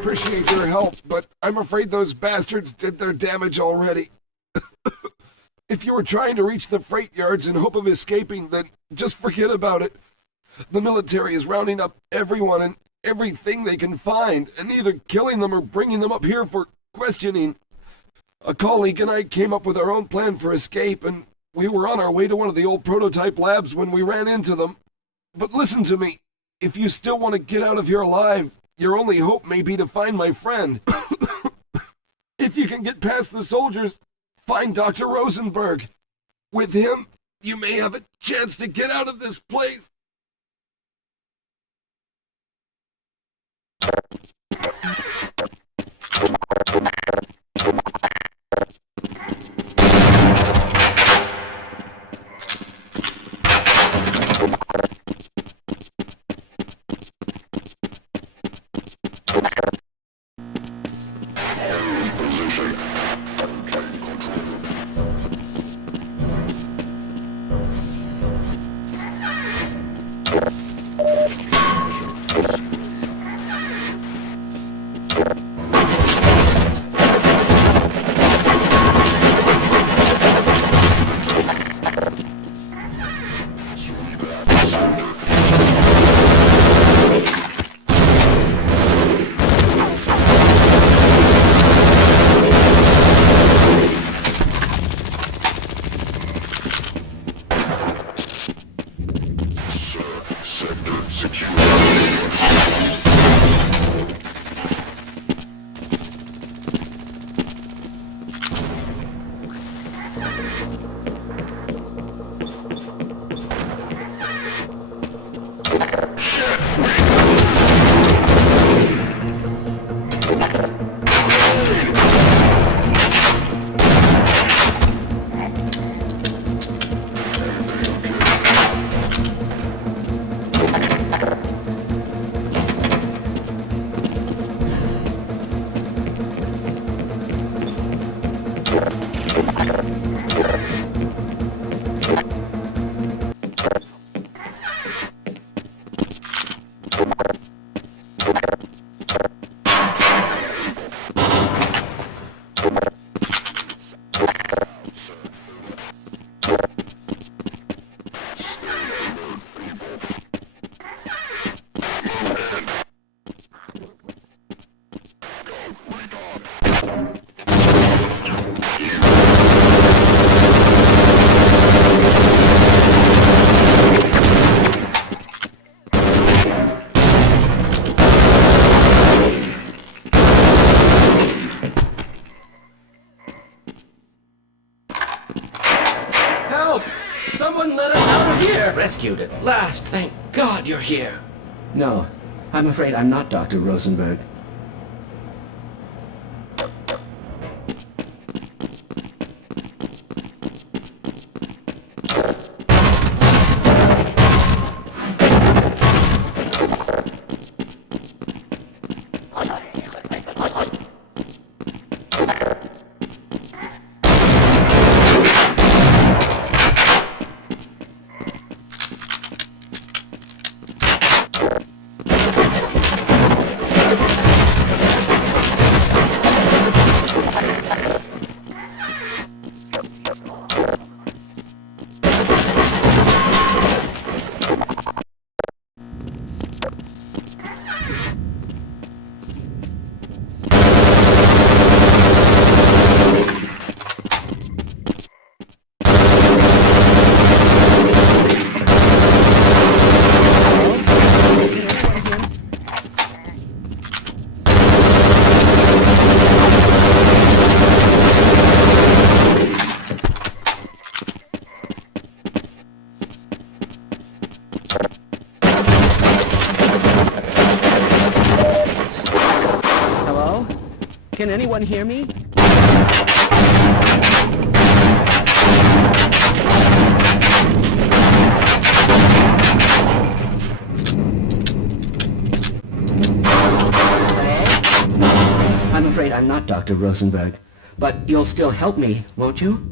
appreciate your help, but I'm afraid those bastards did their damage already. If you were trying to reach the freight yards in hope of escaping, then just forget about it. The military is rounding up everyone and everything they can find, and either killing them or bringing them up here for questioning. A colleague and I came up with our own plan for escape, and we were on our way to one of the old prototype labs when we ran into them. But listen to me. If you still want to get out of here alive, your only hope may be to find my friend. If you can get past the soldiers, find Dr. Rosenberg. With him, you may have a chance to get out of this place. Rescued at last. Thank God you're here. No, I'm afraid I'm not Dr. Rosenberg. Can anyone hear me? I'm afraid I'm not Dr. Rosenberg, but you'll still help me, won't you?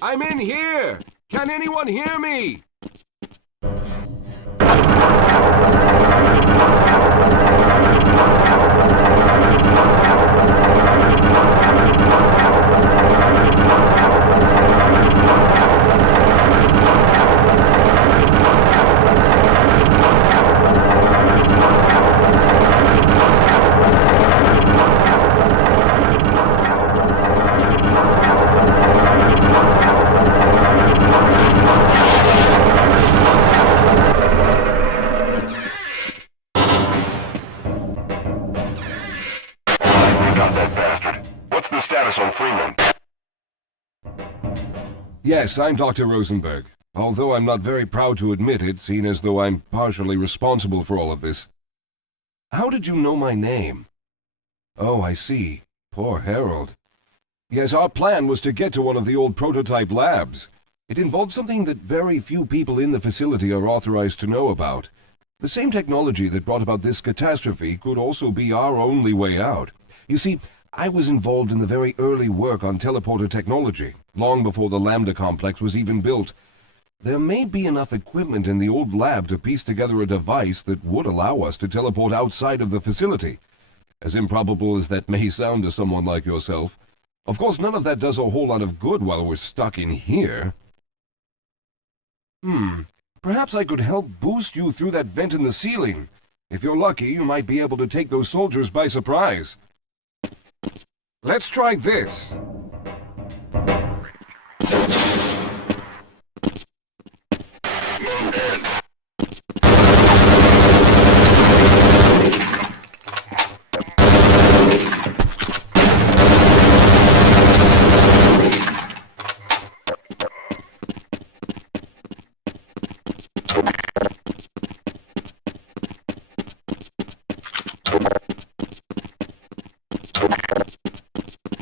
I'm in here! Can anyone hear me? Yes, I'm Dr. Rosenberg, although I'm not very proud to admit it, seeing as though I'm partially responsible for all of this. How did you know my name? Oh, I see. Poor Harold. Yes, our plan was to get to one of the old prototype labs. It involved something that very few people in the facility are authorized to know about. The same technology that brought about this catastrophe could also be our only way out. You see, I was involved in the very early work on teleporter technology, long before the Lambda complex was even built. There may be enough equipment in the old lab to piece together a device that would allow us to teleport outside of the facility. As improbable as that may sound to someone like yourself. Of course, none of that does a whole lot of good while we're stuck in here. Perhaps I could help boost you through that vent in the ceiling. If you're lucky, you might be able to take those soldiers by surprise. Let's try this.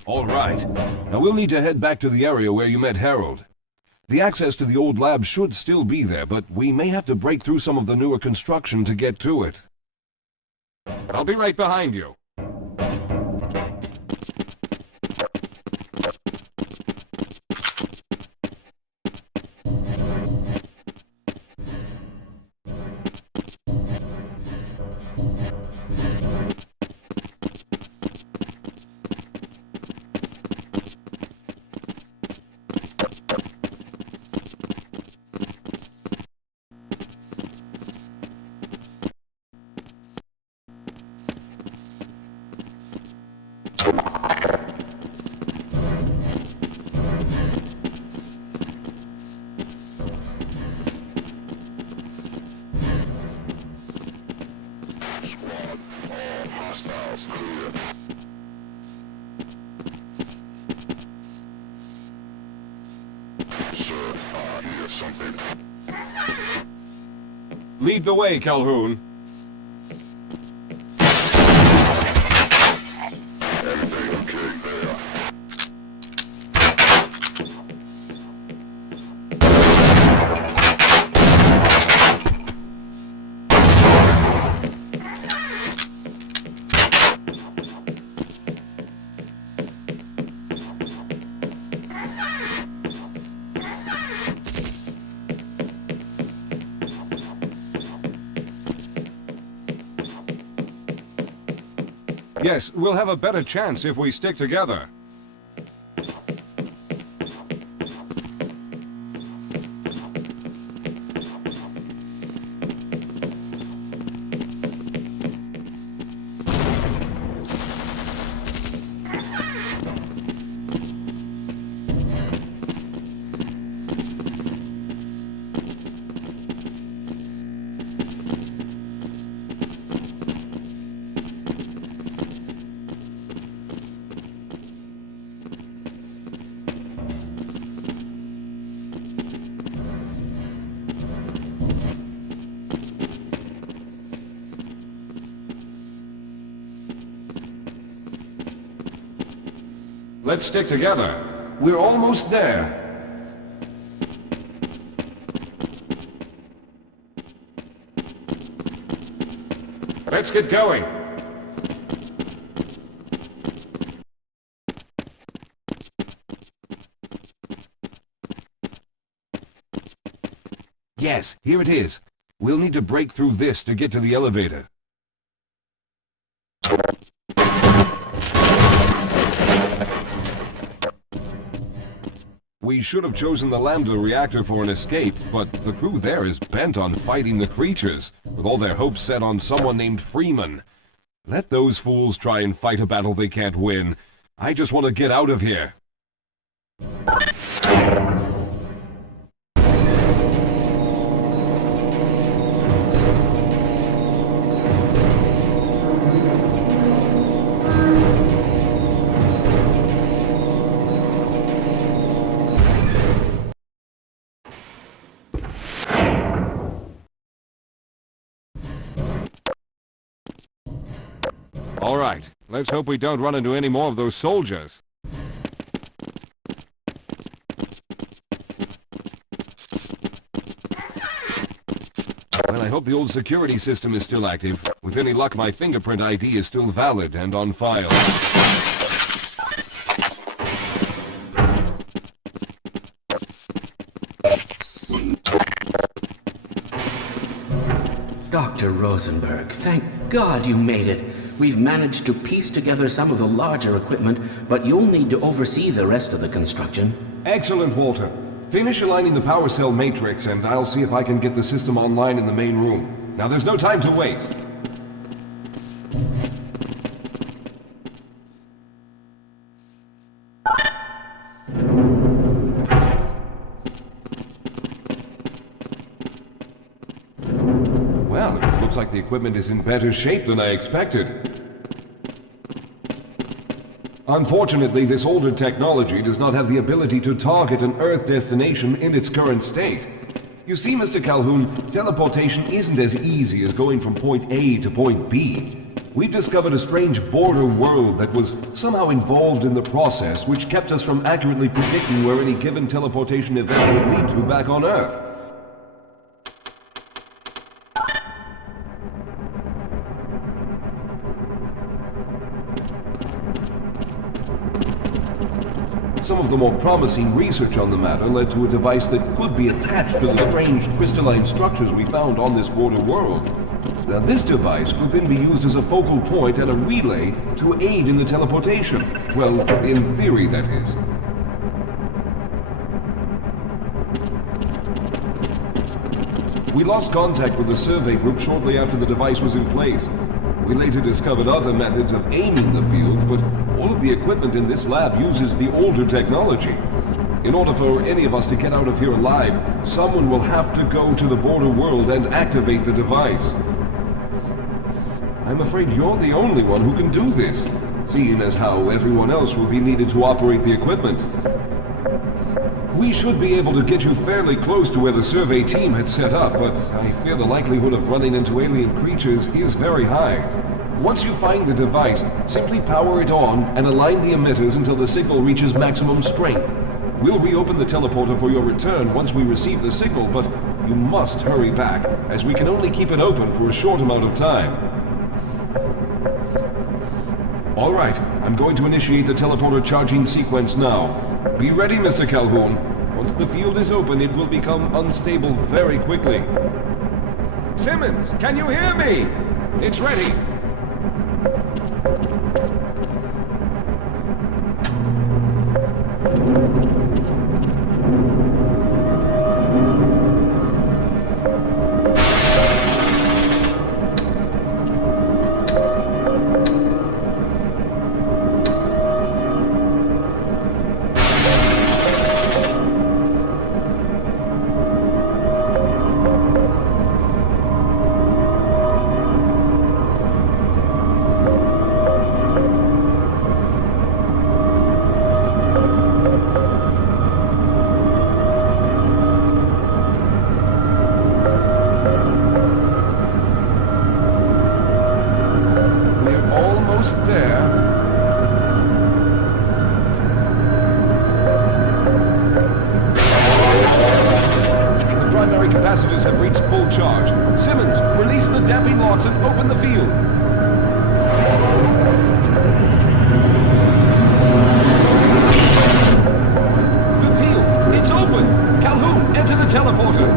All right. Now we'll need to head back to the area where you met Harold. The access to the old lab should still be there, but we may have to break through some of the newer construction to get to it. I'll be right behind you. Lead the way, Calhoun. Yes, we'll have a better chance if we stick together. Let's stick together. We're almost there. Let's get going. Yes, here it is. We'll need to break through this to get to the elevator. We should have chosen the Lambda reactor for an escape, but the crew there is bent on fighting the creatures, with all their hopes set on someone named Freeman. Let those fools try and fight a battle they can't win. I just want to get out of here. All right, let's hope we don't run into any more of those soldiers. Well, I hope the old security system is still active. With any luck, my fingerprint ID is still valid and on file. Dr. Rosenberg, thank God you made it. We've managed to piece together some of the larger equipment, but you'll need to oversee the rest of the construction. Excellent, Walter. Finish aligning the power cell matrix, and I'll see if I can get the system online in the main room. Now, there's no time to waste. Well, it looks like the equipment is in better shape than I expected. Unfortunately, this older technology does not have the ability to target an Earth destination in its current state. You see, Mr. Calhoun, teleportation isn't as easy as going from point A to point B. We've discovered a strange border world that was somehow involved in the process, which kept us from accurately predicting where any given teleportation event would lead to back on Earth. Some of the more promising research on the matter led to a device that could be attached to the strange crystalline structures we found on this border world. Now, this device could then be used as a focal point and a relay to aid in the teleportation. Well, in theory, that is. We lost contact with the survey group shortly after the device was in place. We later discovered other methods of aiming the field, but all of the equipment in this lab uses the older technology. In order for any of us to get out of here alive, someone will have to go to the border world and activate the device. I'm afraid you're the only one who can do this, seeing as how everyone else will be needed to operate the equipment. We should be able to get you fairly close to where the survey team had set up, but I fear the likelihood of running into alien creatures is very high. Once you find the device, simply power it on and align the emitters until the signal reaches maximum strength. We'll reopen the teleporter for your return once we receive the signal, but you must hurry back, as we can only keep it open for a short amount of time. All right, I'm going to initiate the teleporter charging sequence now. Be ready, Mr. Calhoun. Once the field is open, it will become unstable very quickly. Simmons, can you hear me? It's ready. Capacitors have reached full charge. Simmons, release the damping locks and open the field. The field, it's open! Calhoun, enter the teleporter.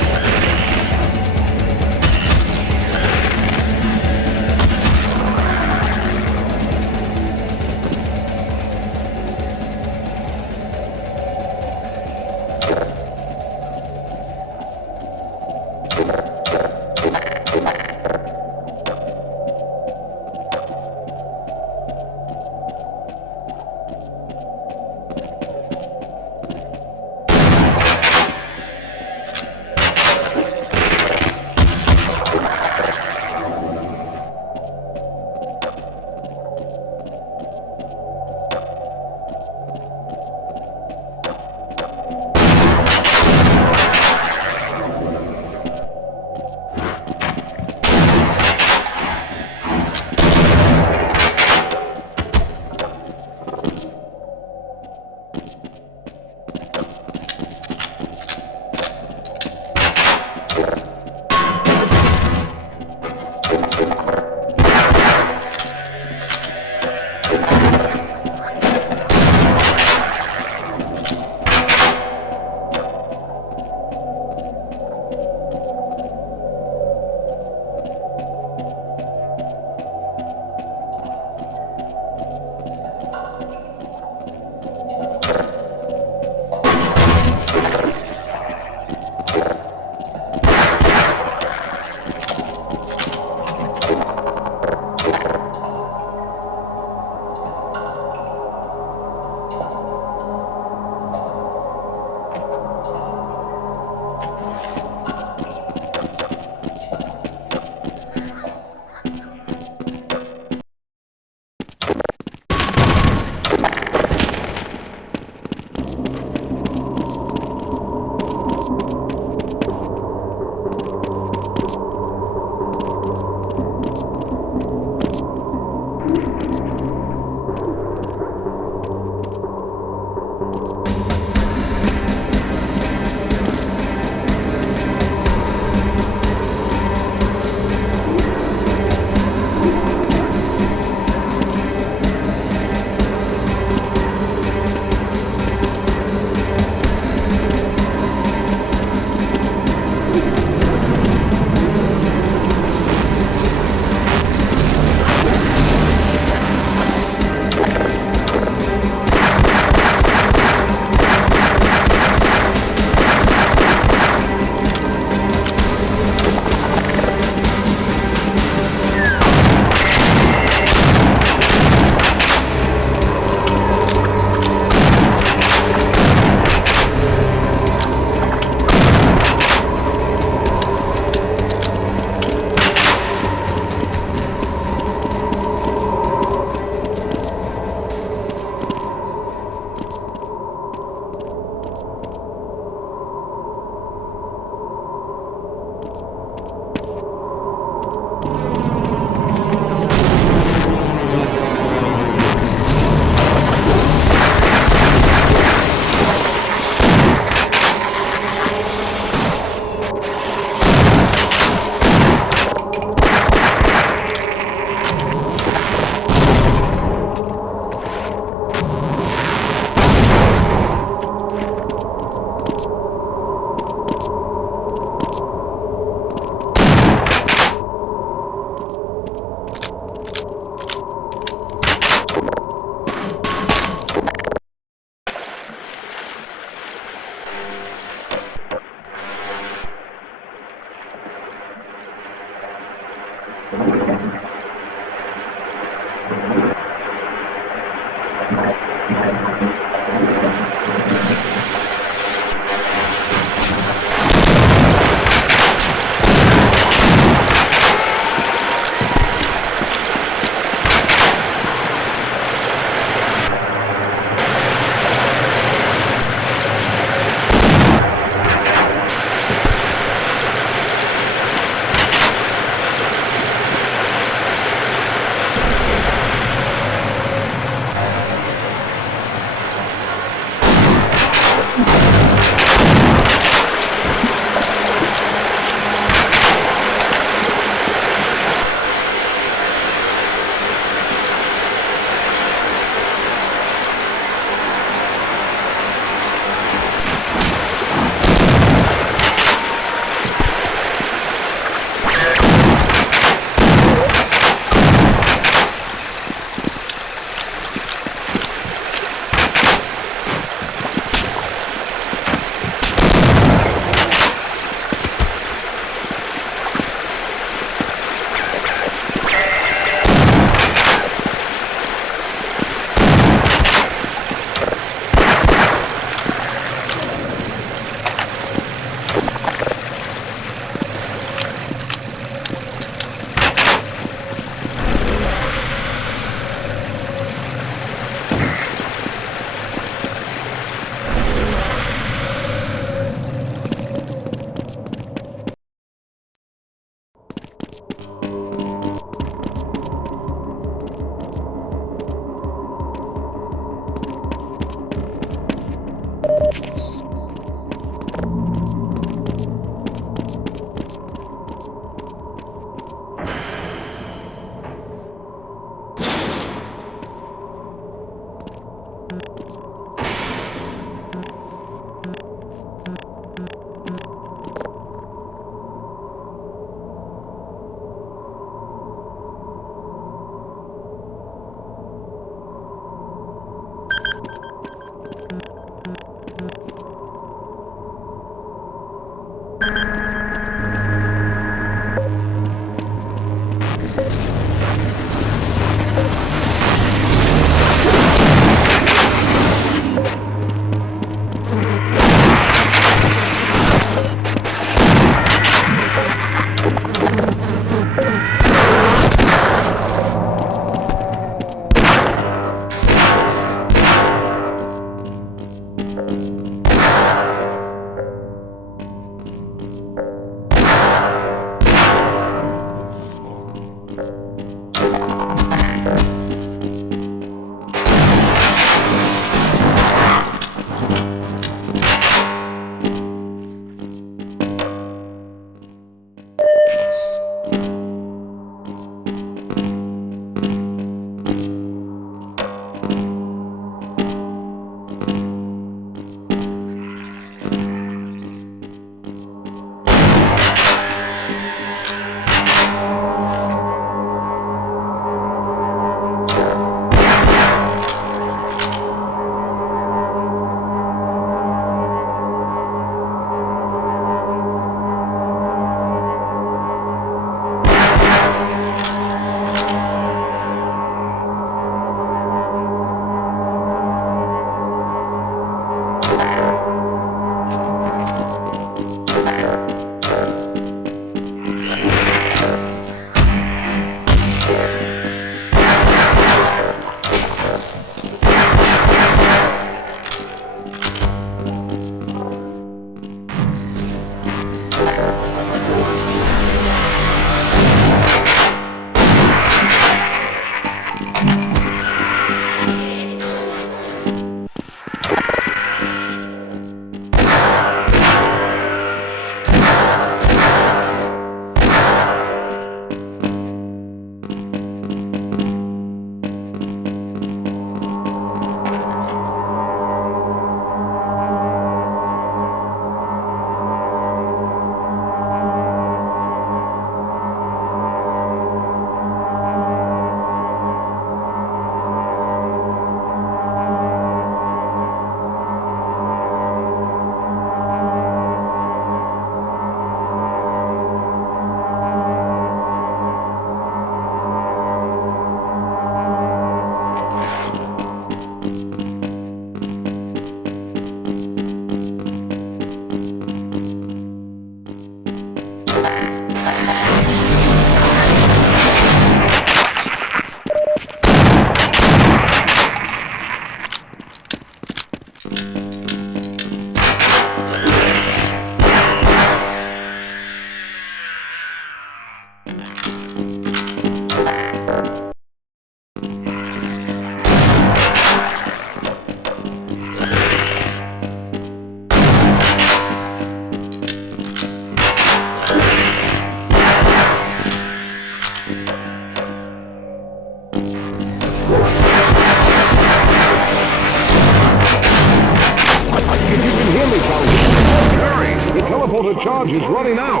teleporter charge is running out.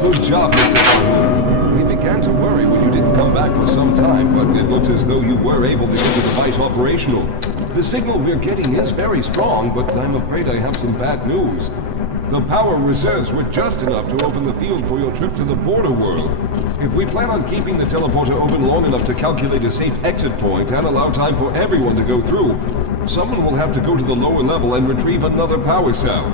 Good job, Mr. Calhoun. We began to worry when you didn't come back for some time, but it looks as though you were able to get the device operational. The signal we're getting is very strong, but I'm afraid I have some bad news. The power reserves were just enough to open the field for your trip to the border world. If we plan on keeping the teleporter open long enough to calculate a safe exit point and allow time for everyone to go through, someone will have to go to the lower level and retrieve another power cell.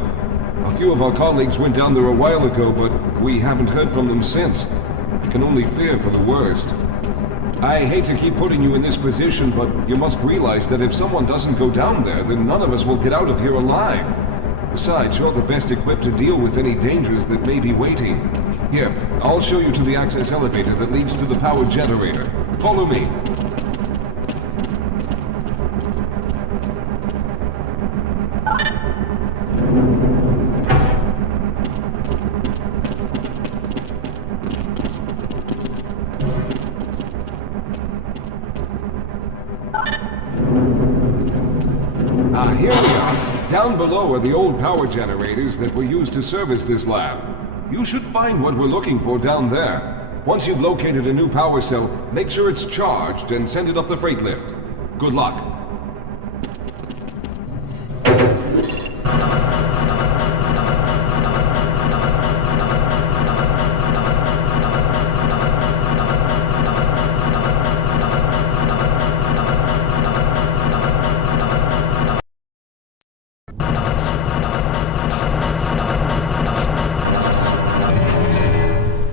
A few of our colleagues went down there a while ago, but we haven't heard from them since. I can only fear for the worst. I hate to keep putting you in this position, but you must realize that if someone doesn't go down there, then none of us will get out of here alive. Besides, you're the best equipped to deal with any dangers that may be waiting. Here, I'll show you to the access elevator that leads to the power generator. Follow me. Here we are. Down below are the old power generators that were used to service this lab. You should find what we're looking for down there. Once you've located a new power cell, make sure it's charged and send it up the freight lift. Good luck.